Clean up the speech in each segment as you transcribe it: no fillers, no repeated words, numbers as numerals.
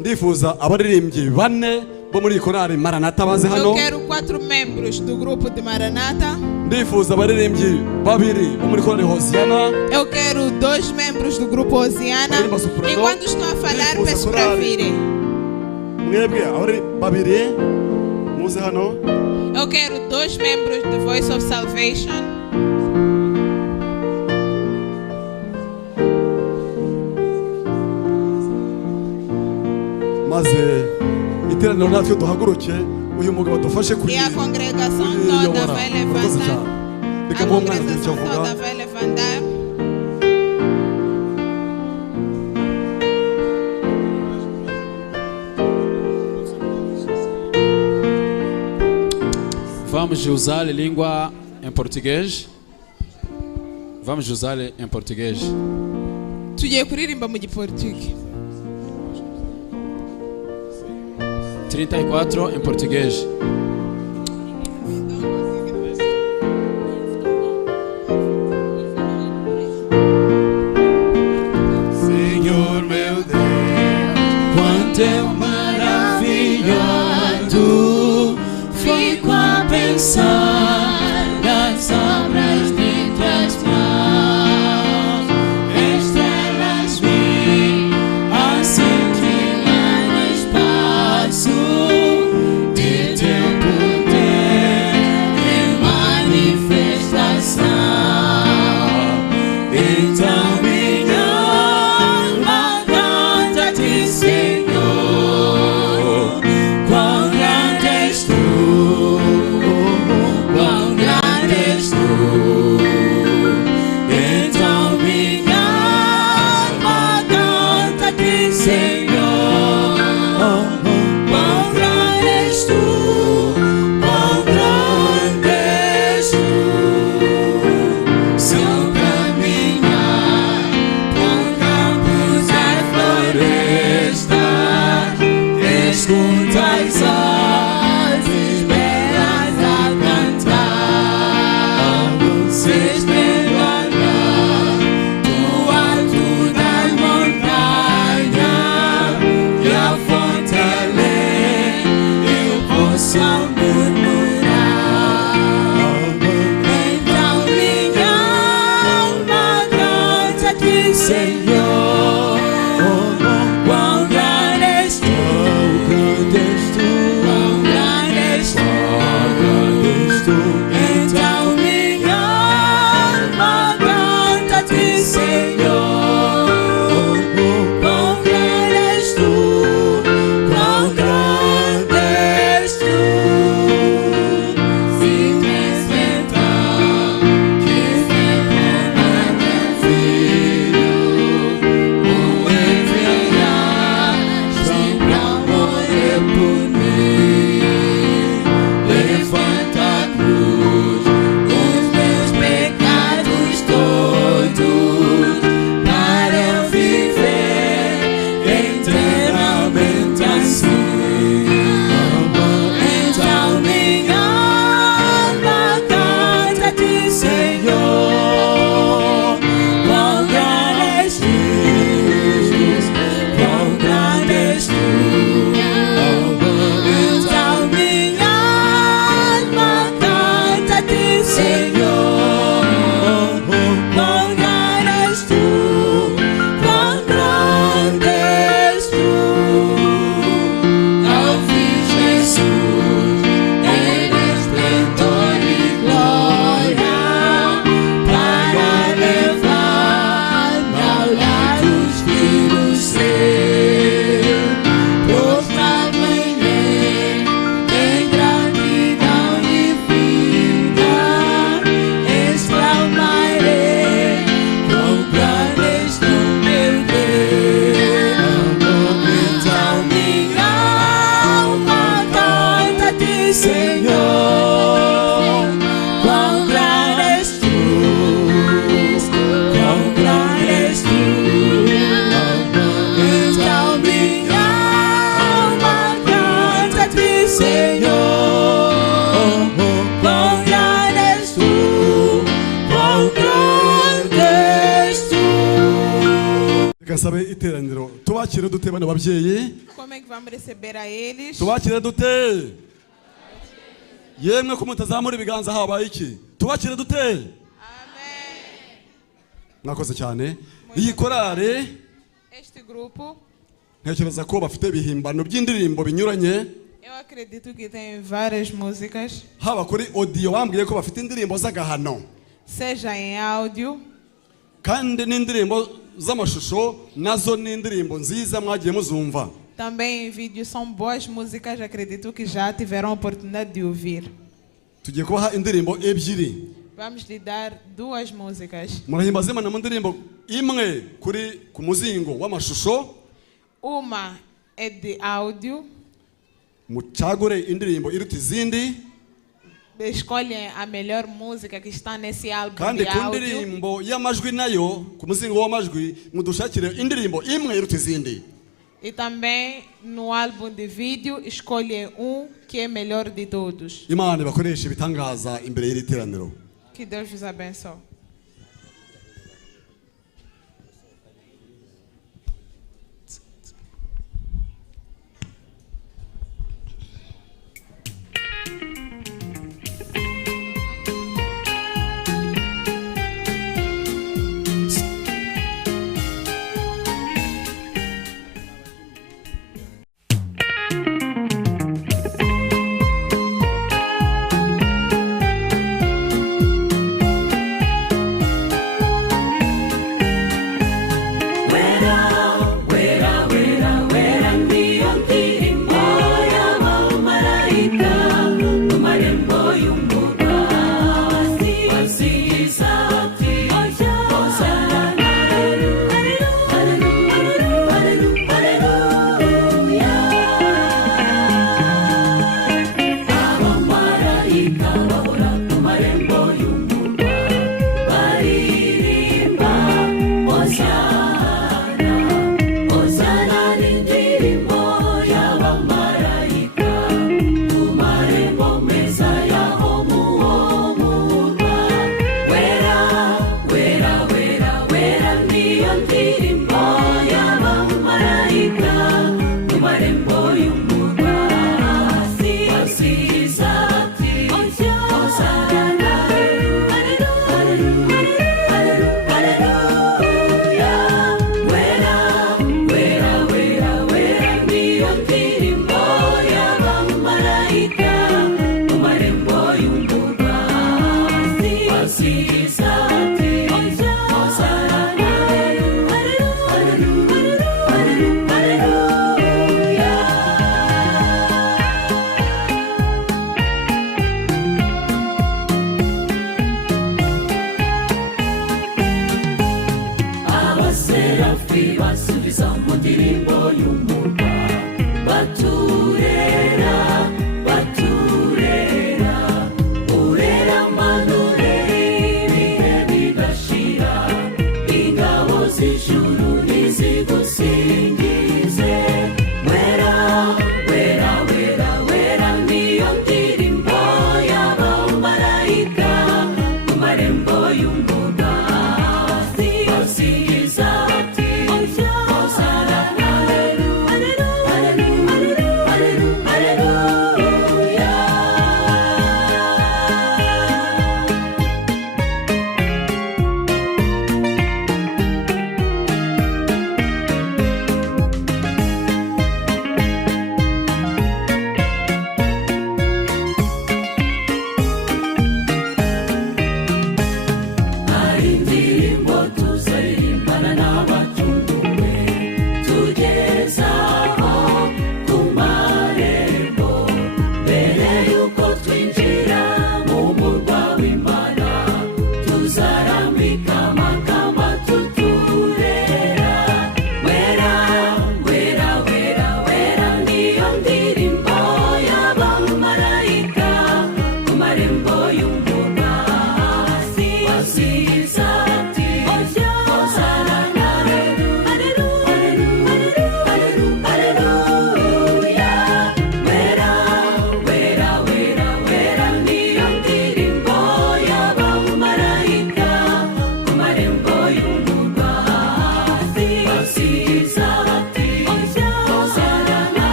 ndifuza abaririmbyi bane bo muri korali Maranatha baze Eu hano. quero 4 membros do grupo de Maranatha. Ndifuza abaririmbyi babiri bo muri korali Hosiana. Eu quero 2 membros do grupo Hosiana. Enquanto estou a falar, peço para virem. Mwebwe abari babiri muze hano. Eu quero 2 membros do Voice of Salvation. Maze iteraniro natwe duhaguruke uyu mugabo dufashe kuri E a congregação toda vai levantar. A congregação toda vai levantar. Vamos usar a língua em português. Vamos usar em português. Tugiye kuririmba mu giportugi. 34 em português. Senhor meu Deus, Quanto é maravilhoso, fico a pensar nas obras de tuas mãos. Estrelas vi a cintilar no espaço de teu reka nsabe iteraniro tubakire dute bano babyeyi Como é que vamos receber a eles? tubakire dute yemwe ko mutazamura ibiganza habaye iki tubakire dute Amém. mwakoze cyane iyi korale Este grupo, ntekereza ko bafite ibihimbano by'indirimbo binyuranye eu acredito que tem várias músicas, haba kuri audio bambwiye ko bafite indirimbo z'agahano seja em áudio, kandi n'indirimbo z'amashusho nazo ni indirimbo nziza mwagiye muzumva também em vídeo. São boas músicas, acredito que já tiveram a oportunidade de ouvir. tugiye kubaha indirimbo ebyiri Vamos lhe dar duas músicas. murahimbaza Imana mu ndirimbo imwe ku muzingo w'amashusho Uma é de áudio, mucagure indirimbo iruta izindi escolhem a melhor música que está nesse álbum kandi de ku áudio. ndirimbo y'amajwi nayo ku muzingo w'amajwi mudushakire indirimbo imwe iruta izindi E também no álbum de vídeo escolhem um que é melhor de todos. Imana ibakoreshe ibitangaza imbere y'iri teraniro Que Deus vos abençoe.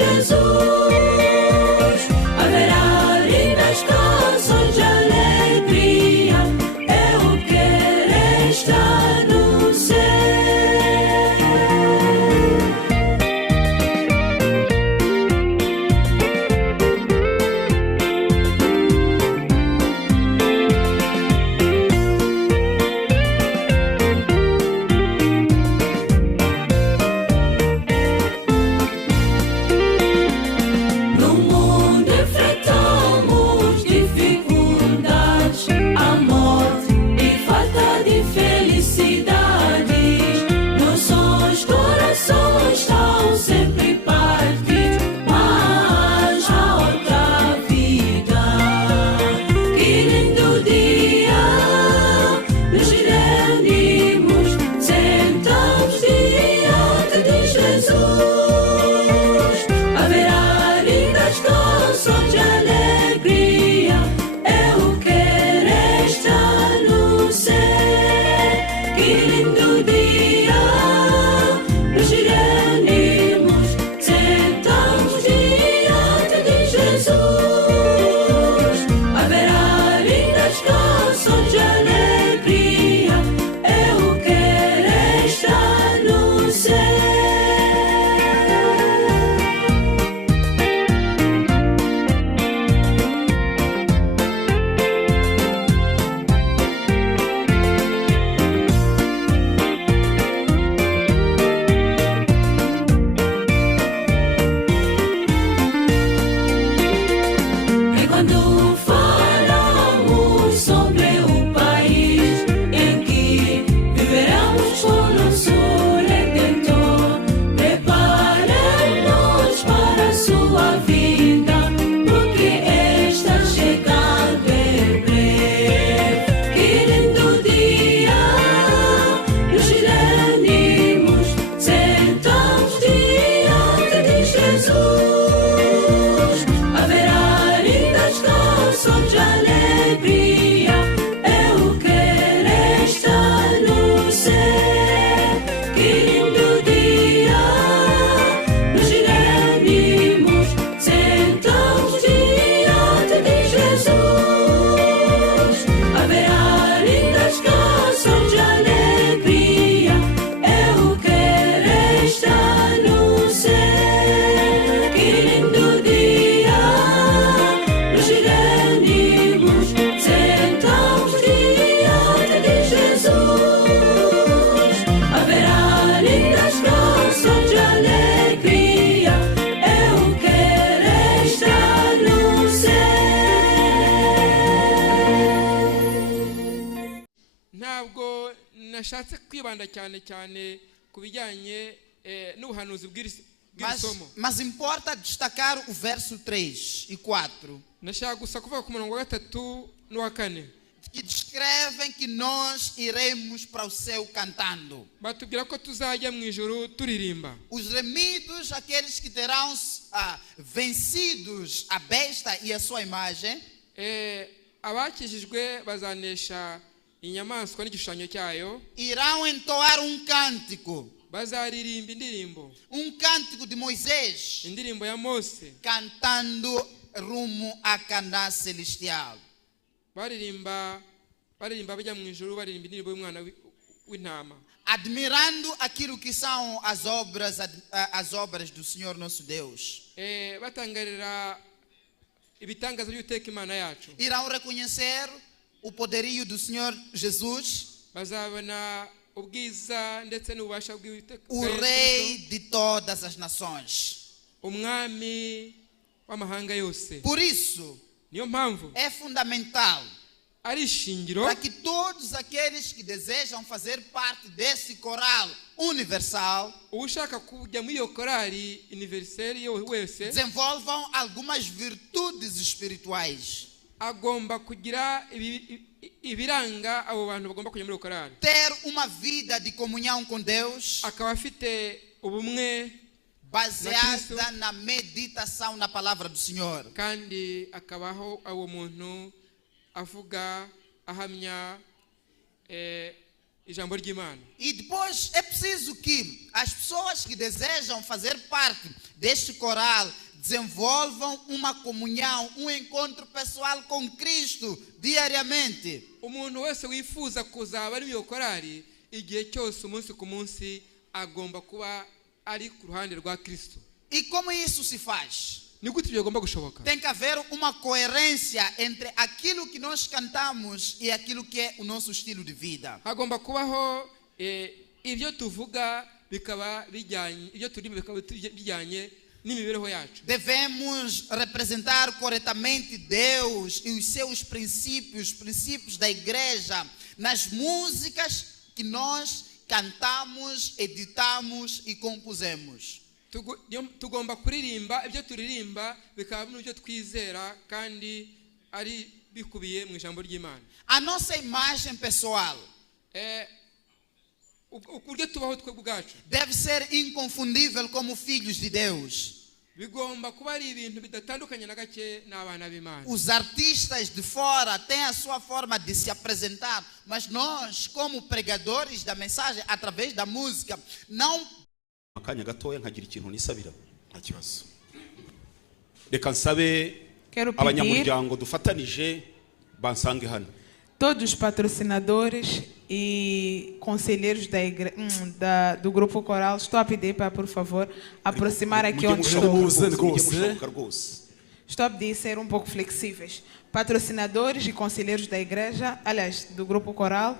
Jesus. Haverá lindas canções de alegria. Eu quero estar no céu. No mundo enfrentamos dificuldades, a morte e falta de felicidades. Nossos corações estão sempre partidos, mas há outra vida. Que lindo dia, nos reunimos, sentamos diante de Jesus. Haverá lindas canções de alegria. Eu quero estar no céu. Que lindo dia, nos reunimos, sentamos diante de Jesus. Haverá lindas canções de alegria. Eu quero estar no céu. E quando falamos sobre o país em que viveremos com nosso Redentor, preparem-nos para a sua vinda, porque está chegando em breve. Que lindo dia, nos reunimos, sentamos diante de Jesus. Haverá lindas canções de alegria. Eu quero estar no céu. Que lindo dia, nos reunimos, sentamos diante de Jesus. Haverá lindas canções de alegria. Eu quero estar no céu. Que lindo dia, nos reunimos, sentamos diante de Jesus. Haverá lindas canções de alegria. Eu quero estar no céu. ntabwo nashatse kwibanda cyane ku bijyanye n'ubuhanuzi bw'iri somo. Mas importa destacar o verso 3 e 4, nashaka gusa kuvuga ku murongo wa 3 n'uwa 4 que descrevem que nós iremos para o céu cantando. batubwira ko tuzajya mu ijuru turirimba. Os remidos, aqueles que terão vencidos a besta e a sua imagem, abakijijwe bazanesha inyamaswa n'igishushanyo cyayo, irão entoar um cântico, bazaririmba indirimbo, um cântico de Moisés, indirimbo ya Mose, cantando rumo à Canaã celestial. baririmba bajya mu ijuru, baririmba indirimbo y'umwana w'intama, Admirando aquilo que são as obras do Senhor nosso Deus. batangarira ibitangaza by'Uwiteka Imana yacu. Irão reconhecer o poderio do Senhor Jesus, bazabona ubwiza ndetse n'ububasha bw'Uwiteka, o Rei de todas as nações. umwami w'amahanga yose. Por isso, niyo mpamvu é fundamental ari ishingiro para que todos aqueles que desejam fazer parte desse coral universal ushaka kujya muri iyo korali universelle wese desenvolvam algumas virtudes espirituais. agomba kugira ibiranga abo bantu bagomba kujya muri iyo korali. Ter uma vida de comunhão com Deus, akaba afite ubumwe baseada na meditação na palavra do Senhor. kandi akabaho uwo muntu avuga ahamya ijambo ry'Imana. E depois é preciso que as pessoas que desejam fazer parte deste coral desenvolvam uma comunhão, encontro pessoal com Cristo diariamente. Umuntu wese wifuza kuzaba ari mu korali igihe cyose umunsi ku munsi agomba kuba ari ku ruhande rwa Kristo. E como isso se faz? Ni gute ibyo agomba gushoboka? Tem que haver uma coerência entre aquilo que nós cantamos e aquilo que é o nosso estilo de vida. Hagomba kubaho ibyo tuvuga bikaba bijyanye, ibyo turimo bikaba bijyanye n'imibereho yacu. Devemos representar corretamente Deus e os seus princípios da igreja nas músicas que nós cantamos, editamos e compusemos. Tugomba kuririmba ibyo turirimba bikaba n'ibyo twizera kandi ari bikubiye mu ijambo ry'Imana. A nossa imagem pessoal uburyo tubaho twe bwacu deve ser inconfundível como filhos de Deus. Bigomba kuba ari ibintu bidatandukanye na gake n'abana b'Imana. Os artistas de fora têm a sua forma de se apresentar, mas nós, como pregadores da mensagem através da música, não akanya gatoya nkagira ikintu nisabira nta kibazo. Reka nsabe Quero pedir abanyamuryango dufatanije bansange hano. todos os patrocinadores e conselheiros do grupo coral, estou a pedir para, por favor, aproximar aqui onde estou. Estou a pedir ser um pouco flexíveis. Patrocinadores e conselheiros da igreja, aliás, do grupo coral.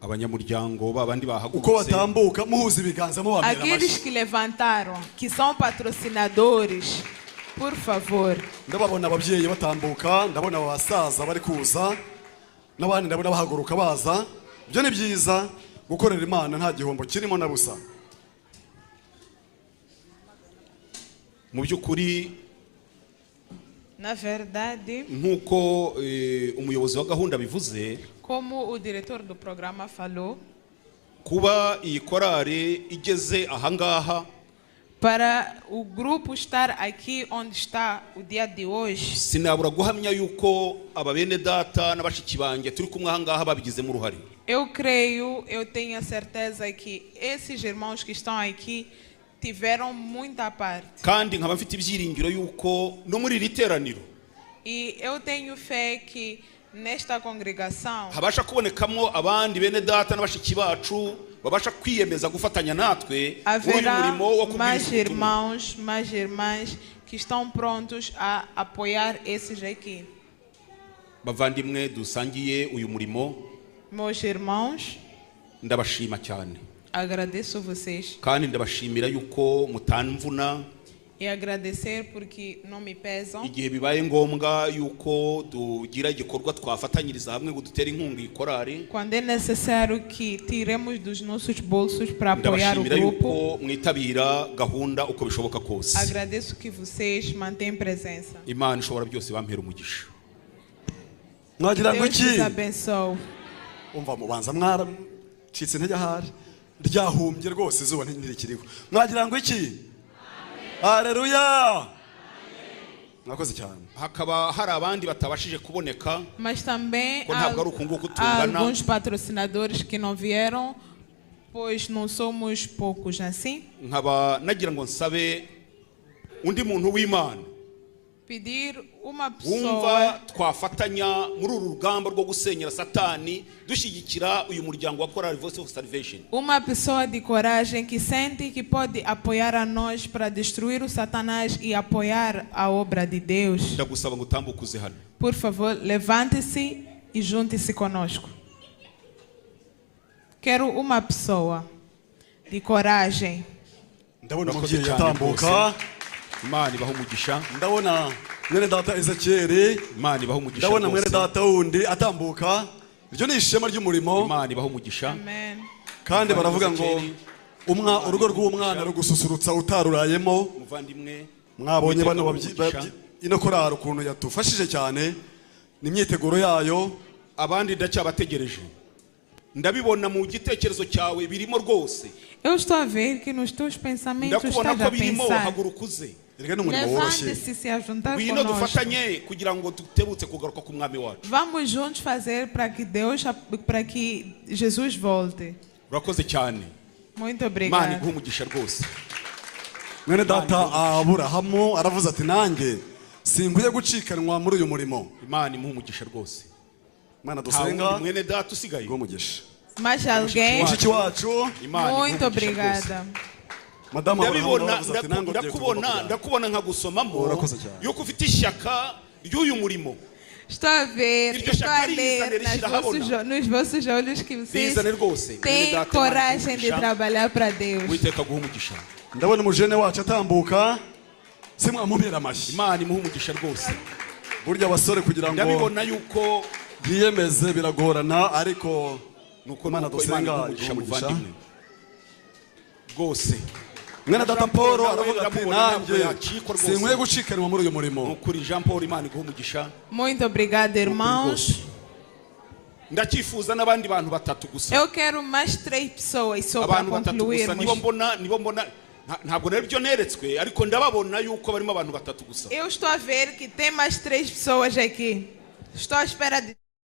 Abanyamuryango babandi uko bahagurutse batambuka muhuza ibiganza mubamera Aqueles que levantaram, que são patrocinadores, por favor. ndababona ababyeyi batambuka, ndabona abasaza bari kuza n'abandi ndabona bahaguruka baza. Ibyo ni byiza, gukorera Imana nta gihombo kirimo na busa. mu by'ukuri Na verdade, nk'uko umuyobozi wa gahunda bivuze, como o diretor do programa falou, kuba iyi korari igeze ahangaha para o grupo estar aqui onde está o dia de hoje, sinabura guhamya yuko ababene data n'abashiki banjye turi kumwe ahangaha babigizemo uruhare. eu creio, eu tenho a certeza que esses irmãos que estão aqui tiveram muita parte. Kandi nkaba mfite ibyiringiro yuko no muri iri teraniro E eu tenho fé que nesta congregação habasha kubonekamo abandi bene data n'abashiki bacu babasha kwiyemeza gufatanya natwe muri uyu haverá murimo wo kubwiriza mais ubutumwa. irmãos, mais irmãs que estão prontos a apoiar esses aqui. Bavandimwe dusangiye uyu murimo, Meus irmãos, ndabashima cyane agradeço vocês kandi ndabashimira yuko mutamvuna e agradecer porque não me pesam. igihe bibaye ngombwa yuko tugira igikorwa twafatanyiriza hamwe ngo dutere inkunga iyi korari. Quando é necessário que tiremos dos nossos bolsos para apoiar o Ndabashimira grupo, yuko mwitabira gahunda uko bishoboka kose. agradeço que vocês mantêm presença. Imana ishobora byose bampera umugisha. Mwagira ngo Deus iki? vos abençoe. Umva mubanza mwaracitse intege ahari ryahumbye rwose izuba ntirikiriho. Mwagira ngo iki? Haleluya. Mwakoze cyane. Hakaba hari abandi batabashije kuboneka, Mas também ko ntabwo ari uku nguku há tungana. alguns patrocinadores que não vieram, pois não somos poucos assim. nkaba nagira ngo nsabe undi muntu w'Imana Pedir uma wumva pessoa twafatanya muri uru rugamba rwo gusenyera Satani dushyigikira uyu muryango wa Korali Voice of Salvation. Uma pessoa de coragem que sente que pode apoiar a nós para destruir o Satanás e apoiar a obra de Deus. Ndagusaba ngo utambuke uze hano. Por favor, levante-se e junte-se conosco. Quero uma pessoa de coragem. Ndabona Mwakoze umubyeyi cyane atambuka. rwose. Imana ibaho umugisha. Ndabona mwene data Ezekiel. Imana ibaho umugisha. Ndabona mwene rwose. data wundi atambuka. Iryo ni ishema ry'umurimo. Imana ibaho umugisha. Amém. Kandi baravuga ngo Ezekiel. urugo rw'umwana rugususurutsa utarurayemo. Muvandimwe Mwabonye bano umugisha. ino korari ukuntu yatufashije cyane n'imyiteguro yayo. Abandi ndacyabategereje. Ndabibona mu gitekerezo cyawe birimo rwose. Eu estou a ver que nos teus pensamentos Ndakubona estás ko a birimo pensar. haguruka uze. erega ni umurimo woroshye Levante-se se ajuntar ngwino conosco. dufatanye kugira ngo dutebutse kugaruka k'umwami wacu. Vamos juntos fazer para que Jesus volte. Urakoze cyane. Muito Imana obrigado. iguhe umugisha rwose. mwene data Aburahamu aravuze ati nanjye sinkwiye gucikanwa muri uyu murimo. Imana imuhe umugisha rwose. Mana Nta dusenga wundi mwene data usigaye. umugisha. Mais alguém? Mushiki wacu Imana imuhe Muito umugisha rwose. obrigada. madamu Aburahamu ndabibona aravuze ati nanjye ngiye kuvuga. ndakubona nkagusomamo Urakoze cyane. yuko ufite ishyaka ry'uyu murimo. Estou a ver, Iryo estou a shyaka ler rizane nos vossos olhos que vocês Rizane rwose. Mwene têm data, coragem de Imana trabalhar para Deus. Uwiteka aguhe umugisha. ndabona umujene wacu atambuka simwamubera amashyi. Imana imuhe umugisha rwose. burya abasore kugira ngo Ndabibona yuko yiyemeze biragorana ariko nuko Imana nuko dusenga Imana imuhe umugisha imuhe umugisha. muvandimwe. Rwose. mwene data Paul Nawe aravuga ati ndamubona nanjye ntabwo yacikwa rwose. sinkwiye gucikanwa muri uyu murimo. Nukuri Jean Paul Imana iguhe umugisha. Muito obrigada, irmãos. Ndacyifuza n'abandi bantu batatu gusa. Eu quero mais 3 pessoas só para Abantu batatu gusa nibo concluirmos. mbona ntabwo nari byo neretswe ariko ndababona yuko barimo abantu batatu gusa. Eu estou a ver que tem mais 3 pessoas aqui. Estou à espera de